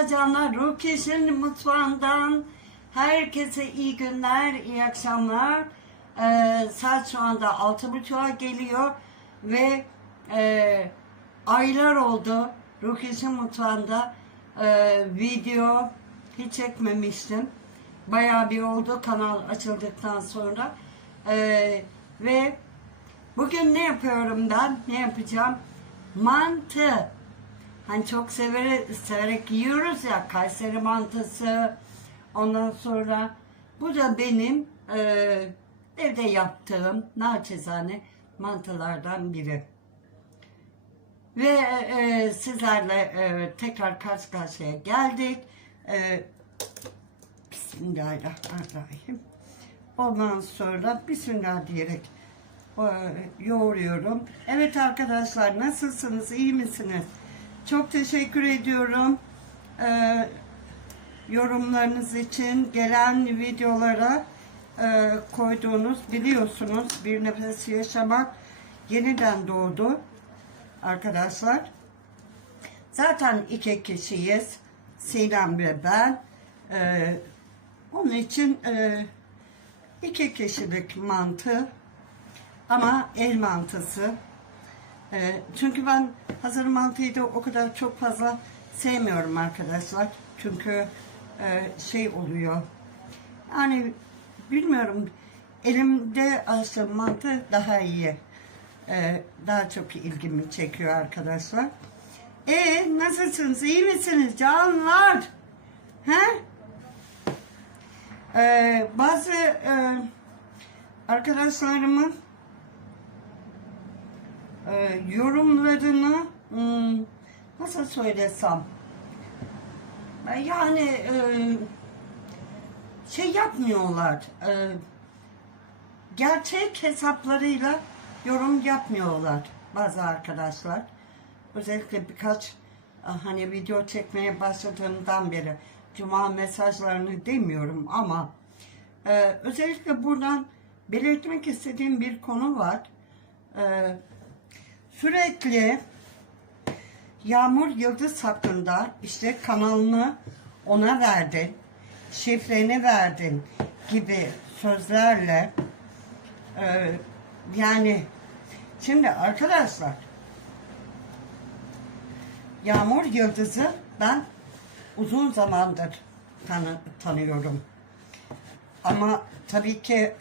Merhaba canlar, Rukeş'in mutfağından herkese iyi günler, iyi akşamlar. Ee, saat şu anda altı buçuğa geliyor ve e, aylar oldu Rukeş'in mutfağında e, video hiç çekmemiştim. Bayağı bir oldu kanal açıldıktan sonra. Ee, ve bugün ne yapıyorum ben, ne yapacağım? Mantı. Hani çok severek, severek yiyoruz ya Kayseri mantısı. Ondan sonra bu da benim e, evde yaptığım naçizane mantılardan biri. Ve e, sizlerle e, tekrar karşı karşıya geldik. E, Bismillahirrahmanirrahim. Ondan sonra Bismillah diyerek e, yoğuruyorum. Evet arkadaşlar nasılsınız? İyi misiniz? Çok teşekkür ediyorum. Ee, yorumlarınız için gelen videolara e, koyduğunuz biliyorsunuz bir nefes yaşamak yeniden doğdu arkadaşlar. Zaten iki kişiyiz. Sinem ve ben. Ee, onun için e, iki kişilik mantı ama el mantısı. Ee, çünkü ben hazır mantıyı da o kadar çok fazla sevmiyorum arkadaşlar. Çünkü e, şey oluyor. Yani bilmiyorum elimde açtığım mantı daha iyi. Ee, daha çok ilgimi çekiyor arkadaşlar. E nasılsınız? İyi misiniz canlar? He? Ee, bazı e, arkadaşlarımın e, yorumlarını hmm, nasıl söylesem e, yani e, şey yapmıyorlar e, gerçek hesaplarıyla yorum yapmıyorlar bazı arkadaşlar özellikle birkaç e, hani video çekmeye başladığımdan beri cuma mesajlarını demiyorum ama e, özellikle buradan belirtmek istediğim bir konu var. E, sürekli Yağmur Yıldız hakkında işte kanalını ona verdin, şifreni verdin gibi sözlerle e, yani şimdi arkadaşlar Yağmur Yıldız'ı ben uzun zamandır tanı, tanıyorum. Ama tabii ki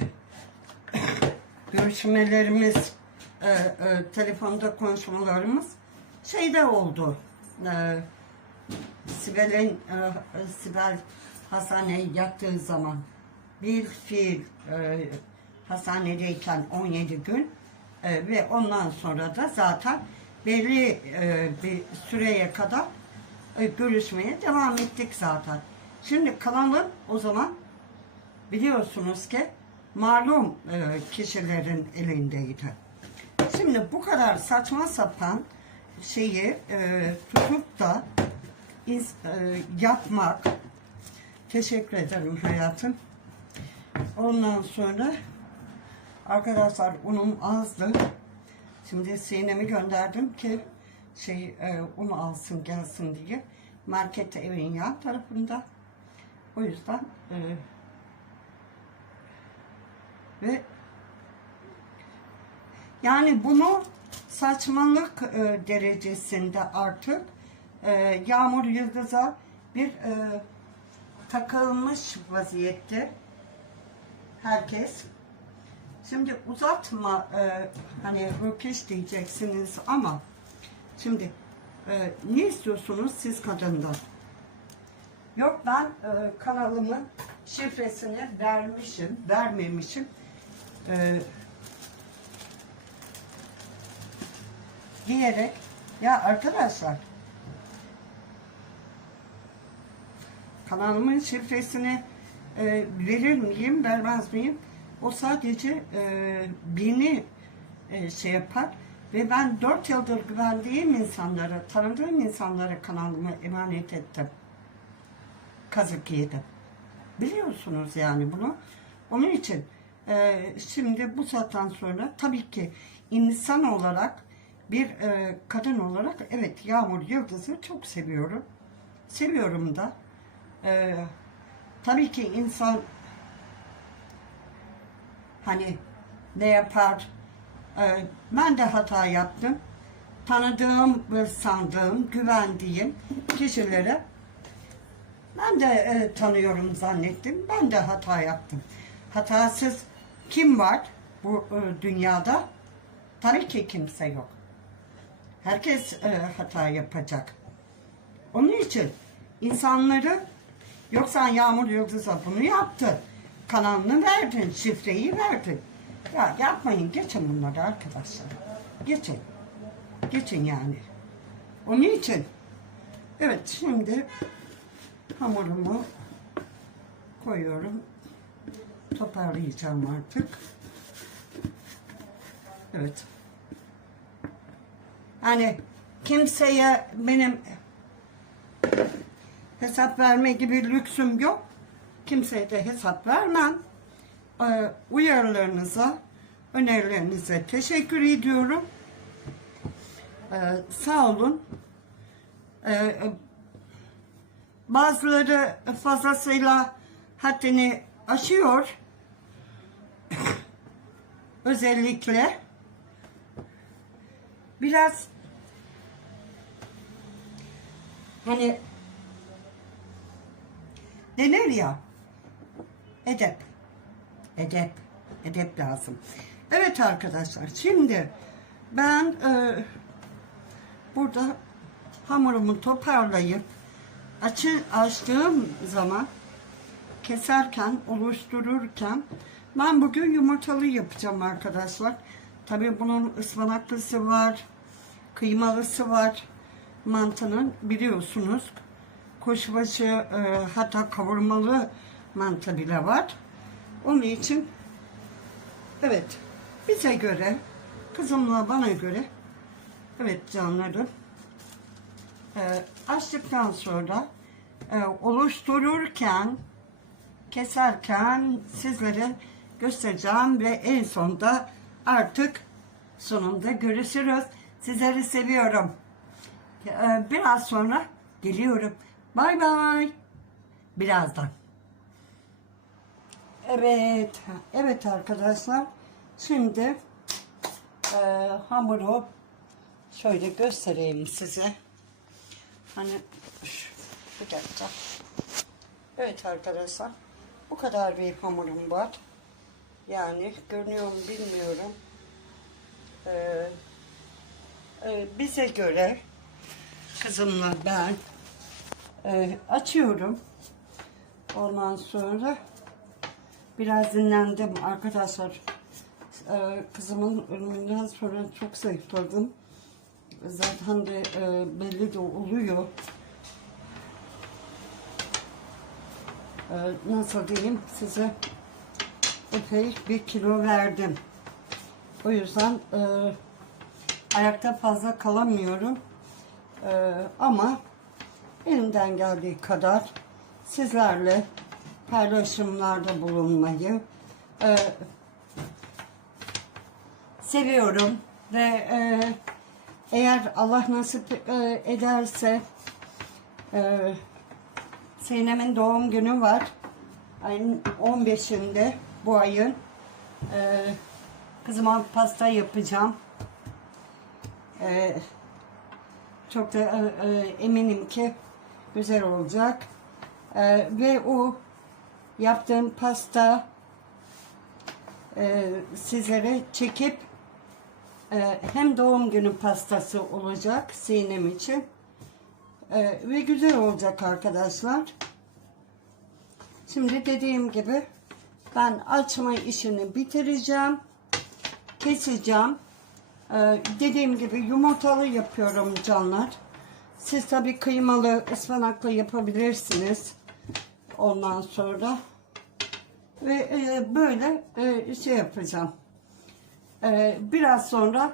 görüşmelerimiz e, e, telefonda konuşmalarımız şeyde oldu. E, Sibel'in e, Sibel hastaneye yattığı zaman bir fiil e, hastanedeyken 17 gün e, ve ondan sonra da zaten belli e, bir süreye kadar e, görüşmeye devam ettik zaten. Şimdi kanalım o zaman biliyorsunuz ki malum e, kişilerin elindeydi. Şimdi bu kadar saçma sapan şeyi e, tutup da e, yapmak teşekkür ederim hayatım. Ondan sonra arkadaşlar unum azdı. Şimdi Sinem'i gönderdim ki şey e, un alsın gelsin diye. Market evin yan tarafında. O yüzden e, ve yani bunu saçmalık e, derecesinde artık e, Yağmur Yıldız'a bir e, takılmış vaziyette herkes. Şimdi uzatma e, hani rökeş diyeceksiniz ama şimdi e, ne istiyorsunuz siz kadından? Yok ben e, kanalımın şifresini vermişim, vermemişim. E, diyerek ya arkadaşlar kanalımın şifresini e, verir miyim vermez miyim? O sadece e, beni e, şey yapar ve ben dört yıldır güvendiğim insanlara tanıdığım insanlara kanalımı emanet ettim. Kazık yedim biliyorsunuz yani bunu? Onun için e, şimdi bu saatten sonra tabii ki insan olarak bir e, kadın olarak evet Yağmur Yıldız'ı çok seviyorum. seviyorum da. Ee, tabii ki insan hani ne yapar? Ee, ben de hata yaptım. Tanıdığım ve sandığım, güvendiğim kişilere ben de e, tanıyorum zannettim. Ben de hata yaptım. Hatasız kim var bu e, dünyada? Tabii ki kimse yok. Herkes e, hata yapacak. Onun için insanları yoksa Yağmur Yıldız'a bunu yaptı. Kanalını verdin, şifreyi verdin. Ya yapmayın, geçin bunları arkadaşlar. Geçin. Geçin yani. Onun için evet şimdi hamurumu koyuyorum. Toparlayacağım artık. Evet. Hani kimseye benim hesap verme gibi lüksüm yok. Kimseye de hesap vermem. Ee, uyarılarınıza, önerilerinize teşekkür ediyorum. Ee, sağ olun. Ee, bazıları fazlasıyla haddini aşıyor. Özellikle biraz hani denir ya edep edep edep lazım. Evet arkadaşlar şimdi ben e, burada hamurumu toparlayıp açı açtığım zaman keserken oluştururken ben bugün yumurtalı yapacağım arkadaşlar. Tabii bunun ıspanaklısı var, kıymalısı var. Mantının biliyorsunuz. Kuşbaşı e, hatta kavurmalı mantı bile var. Onun için evet bize göre kızımla bana göre evet canlarım e, açtıktan sonra e, oluştururken keserken sizlere göstereceğim ve en sonunda artık sonunda görüşürüz. Sizleri seviyorum. Ee, Biraz sonra geliyorum. Bay bay. Birazdan. Evet. Evet arkadaşlar. Şimdi e, hamuru şöyle göstereyim size. Hani bir dakika. Evet arkadaşlar. Bu kadar bir hamurum var. Yani görünüyor mu bilmiyorum. Ee, e, bize göre kızımla ben e, açıyorum. Ondan sonra biraz dinlendim arkadaşlar. Ee, kızımın ölümünden sonra çok zayıfladım. Zaten de e, belli de oluyor. Ee, nasıl diyeyim size epey bir kilo verdim. O yüzden e, ayakta fazla kalamıyorum. E, ama elimden geldiği kadar sizlerle paylaşımlarda bulunmayı e, seviyorum ve e, eğer Allah nasip e, ederse e, Sinem'in doğum günü var. Ayın 15'inde bu ayın. E, kızıma pasta yapacağım. E, çok da e, e, eminim ki güzel olacak. E, ve o yaptığım pasta e, sizlere çekip e, hem doğum günü pastası olacak Sinem için e, ve güzel olacak arkadaşlar. Şimdi dediğim gibi ben açma işini bitireceğim. Keseceğim. Ee, dediğim gibi yumurtalı yapıyorum canlar. Siz tabi kıymalı, ıspanaklı yapabilirsiniz. Ondan sonra. Ve e, böyle e, şey yapacağım. E, biraz sonra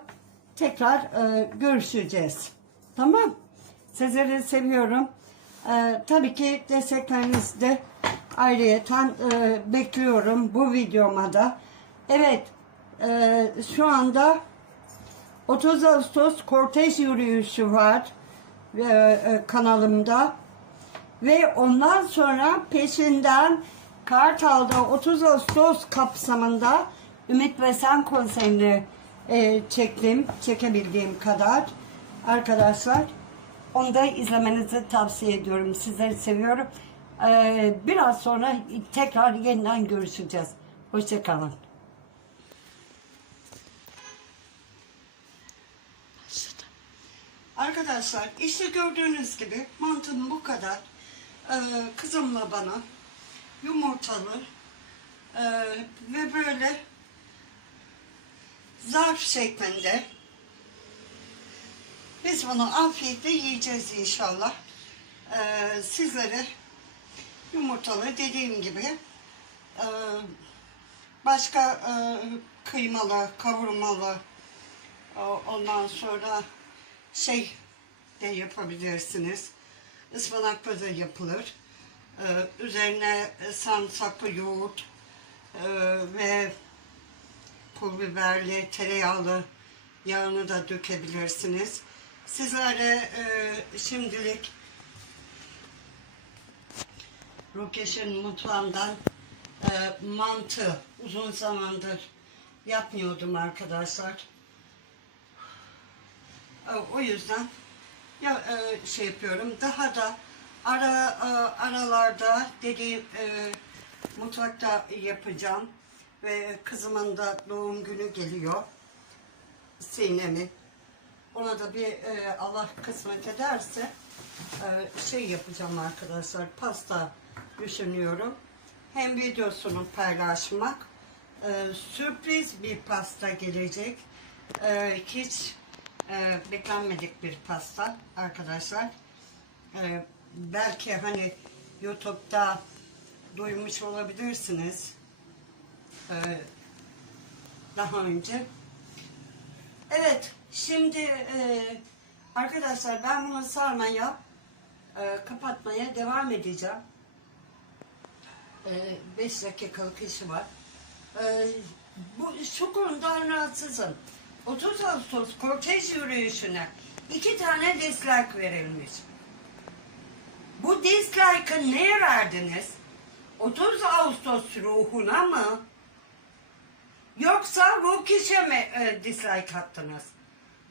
tekrar e, görüşeceğiz. Tamam. Sizleri seviyorum. E, tabii ki desteklerinizi de ayrıyeten e, bekliyorum bu videoma da. Evet. e, şu anda 30 Ağustos kortej yürüyüşü var e, e, kanalımda. Ve ondan sonra peşinden Kartal'da 30 Ağustos kapsamında Ümit ve Sen konserini e, çektim. Çekebildiğim kadar arkadaşlar. Onu da izlemenizi tavsiye ediyorum. Sizleri seviyorum. E, biraz sonra tekrar yeniden görüşeceğiz. Hoşçakalın. Arkadaşlar işte gördüğünüz gibi mantım bu kadar. Ee, kızımla bana yumurtalı ee, ve böyle zarf şeklinde biz bunu afiyetle yiyeceğiz inşallah. Ee, sizlere yumurtalı dediğim gibi ee, başka ee, kıymalı, kavurmalı o- ondan sonra şey de yapabilirsiniz. Ispanakla da yapılır. Ee, üzerine sarımsaklı yoğurt e, ve pul biberli, tereyağlı yağını da dökebilirsiniz. Sizlere e, şimdilik Rokeş'in mutfağından e, mantı uzun zamandır yapmıyordum arkadaşlar. E, O yüzden ya e, şey yapıyorum. Daha da ara e, aralarda dediğim e, mutfakta yapacağım ve kızımın da doğum günü geliyor. Sinem'in. Ona da bir e, Allah kısmet ederse e, şey yapacağım arkadaşlar. Pasta düşünüyorum. Hem videosunu paylaşmak. e, sürpriz bir pasta gelecek. E, hiç e, beklenmedik bir pasta arkadaşlar. E, belki hani YouTube'da duymuş olabilirsiniz. E, daha önce. Evet, şimdi e, arkadaşlar ben bunu sarmaya, e, kapatmaya devam edeceğim. 5 dakikalık işi var. E, bu şu konudan rahatsızım. 30 Ağustos kortej yürüyüşüne iki tane dislike verilmiş. Bu dislike'ı neye verdiniz? 30 Ağustos ruhuna mı? Yoksa bu kişiye mi e, dislike attınız?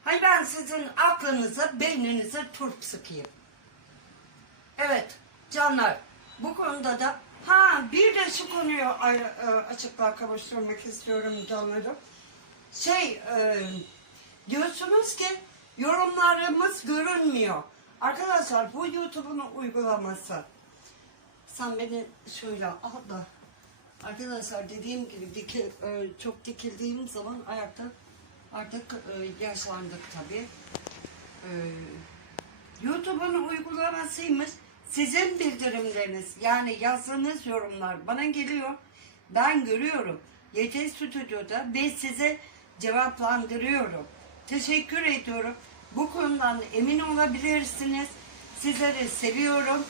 Hay ben sizin aklınıza, beyninize turp sıkayım. Evet canlar bu konuda da ha bir de şu konuyu e, açıklığa kavuşturmak istiyorum canlarım. Şey e, diyorsunuz ki yorumlarımız görünmüyor. Arkadaşlar bu YouTube'un uygulaması. Sen beni şöyle al da Arkadaşlar dediğim gibi dikil, e, çok dikildiğim zaman ayakta artık yaşlandık tabii. YouTube'un uygulamasıymış. Sizin bildirimleriniz yani yazdığınız yorumlar bana geliyor. Ben görüyorum. YT Stüdyo'da ve size cevaplandırıyorum. Teşekkür ediyorum. Bu konudan emin olabilirsiniz. Sizleri seviyorum.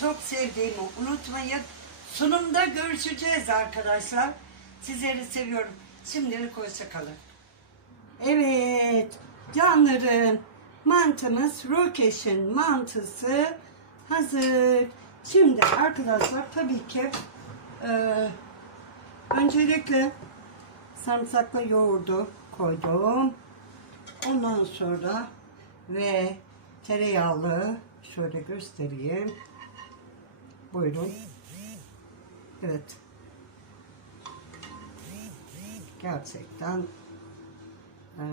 Çok sevdiğimi unutmayın. Sunumda görüşeceğiz arkadaşlar. Sizleri seviyorum. Şimdilik hoşçakalın. Evet, canlarım. Mantımız Rokeş'in mantısı hazır. Şimdi arkadaşlar tabii ki e, öncelikle sarımsaklı yoğurdu koydum. Ondan sonra ve tereyağlı şöyle göstereyim. Buyurun. Evet. Gerçekten e,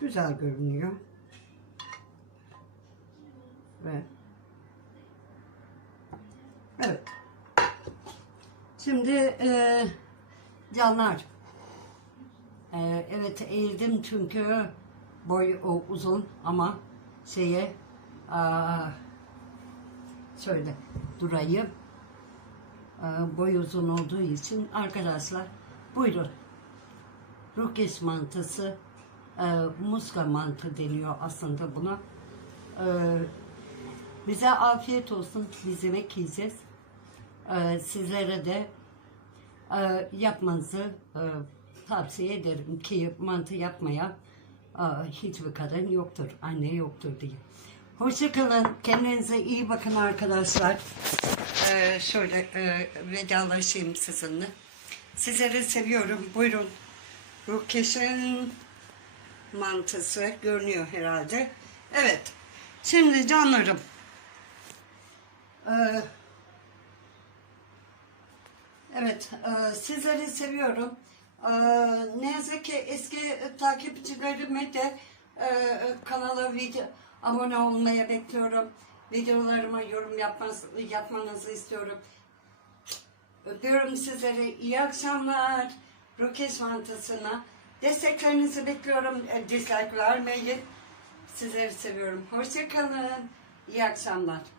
güzel görünüyor. Ve evet. Şimdi e, canlar. E, evet eğildim çünkü boy o uzun ama şeye aa, şöyle durayım. E, boy uzun olduğu için arkadaşlar buyurun. Rukes mantısı e, muska mantı deniyor aslında buna. E, bize afiyet olsun biz yemek yiyeceğiz E, sizlere de e, yapmanızı e, tavsiye ederim ki mantı yapmaya e, hiçbir kadın yoktur anne yoktur diye Hoşçakalın. Kendinize iyi bakın arkadaşlar. Ee, şöyle e, vedalaşayım sizinle. Sizleri seviyorum. Buyurun. Rukeş'in mantısı görünüyor herhalde. Evet. Şimdi canlarım. Ee, evet. e, sizleri seviyorum. Ee, ne yazık ki eski takipçilerime de e, kanala video abone olmaya bekliyorum. Videolarıma yorum yapmanız, yapmanızı istiyorum. Öpüyorum sizleri. İyi akşamlar. Rukeş mantısına. Desteklerinizi bekliyorum. E, Dislike vermeyin. Sizleri seviyorum. Hoşçakalın. İyi akşamlar.